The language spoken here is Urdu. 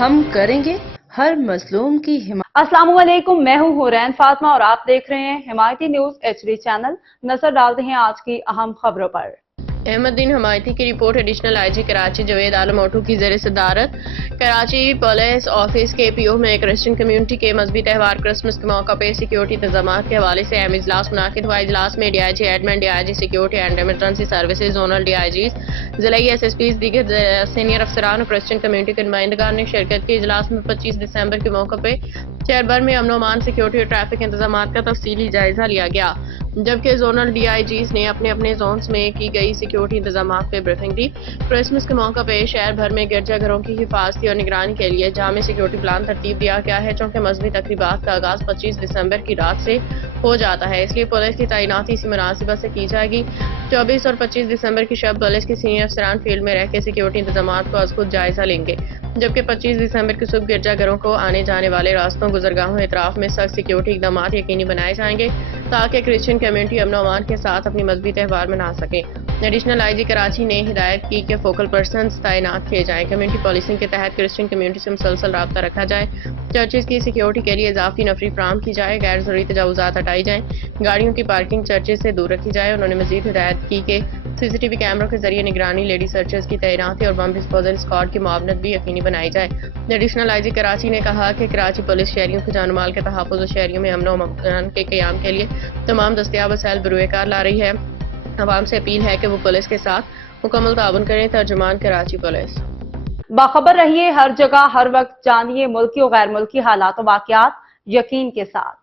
ہم کریں گے ہر مظلوم کی حمایت۔ السلام علیکم، میں ہوں حورین فاطمہ اور آپ دیکھ رہے ہیں حمایتی نیوز HD چینل۔ نظر ڈالتے ہیں آج کی اہم خبروں پر۔ احمد دین حمایتی کی رپورٹ۔ Additional I G Karachi Javed Alam Otho کی زیر صدارت کراچی پولیس آفس کے PO میں کرسچن کمیونٹی کے مذہبی تہوار کرسمس کے موقع پہ سیکیورٹی انتظامات کے حوالے سے اہم اجلاس منعقد ہوا۔ اجلاس میں DIG admin, DIG security and emergency services, zonal DIGs، ضلعی SSPs، دیگر سینئر افسران اور کرسچن کمیونٹی کے نمائندگان نے شرکت کی۔ اجلاس میں 25 دسمبر کے موقع پہ شہر بھر میں امن و امان، سیکیورٹی اور ٹریفک انتظامات کا تفصیلی جائزہ لیا گیا، جبکہ زونل DIGs نے اپنے اپنے زونز میں کی گئی سیکیورٹی انتظامات پہ بریفنگ دی۔ کرسمس کے موقع پہ شہر بھر میں گرجا گھروں کی حفاظتی اور نگرانی کے لیے جامع سیکیورٹی پلان ترتیب دیا گیا ہے، چونکہ مذہبی تقریبات کا آغاز 25 دسمبر کی رات سے ہو جاتا ہے، اس لیے پولیس کی تعیناتی اسی مناسبت سے کی جائے گی۔ 24 اور 25 دسمبر کی شب پولیس کے سینئر افسران فیلڈ میں رہ کے سیکیورٹی انتظامات کو از خود جائزہ لیں گے، جبکہ 25 دسمبر کی صبح گرجا گھروں کو آنے جانے والے راستوں، گزرگاہوں، اطراف میں سخت سیکیورٹی اقدامات یقینی بنائے جائیں گے تاکہ کرسچن کمیونٹی امن و امان کے ساتھ اپنی مذہبی تہوار منا سکے۔ ایڈیشنل IG کراچی نے ہدایت کی کہ فوکل پرسنز تعینات کیے جائیں، کمیونٹی پولیسنگ کے تحت کرسچن کمیونٹی سے مسلسل رابطہ رکھا جائے، چرچز کی سیکیورٹی کے لیے اضافی نفری فراہم کی جائے، غیر ضروری تجاوزات ہٹائی جائیں، گاڑیوں کی پارکنگ چرچز سے دور رکھی جائے۔ انہوں نے مزید ہدایت کی کہ CCTV کیمروں کے ذریعے نگرانی، لیڈی سرچرز کی تعیناتی اور بم ڈسپوزل اسکواڈ کی معاونت بھی یقینی بنائی جائے۔ ایڈیشنل IG کراچی نے کہا کہ کراچی پولیس شہریوں کی جان و مال کے تحفظ اور شہریوں میں امن و امان کے قیام کے لیے تمام دستیاب وسائل بروئے کار لا رہی ہے۔ عوام سے اپیل ہے کہ وہ پولیس کے ساتھ مکمل تعاون کریں۔ ترجمان کراچی پولیس۔ باخبر رہیے ہر جگہ ہر وقت، جانیے ملکی و غیر ملکی حالات و واقعات یقین کے ساتھ۔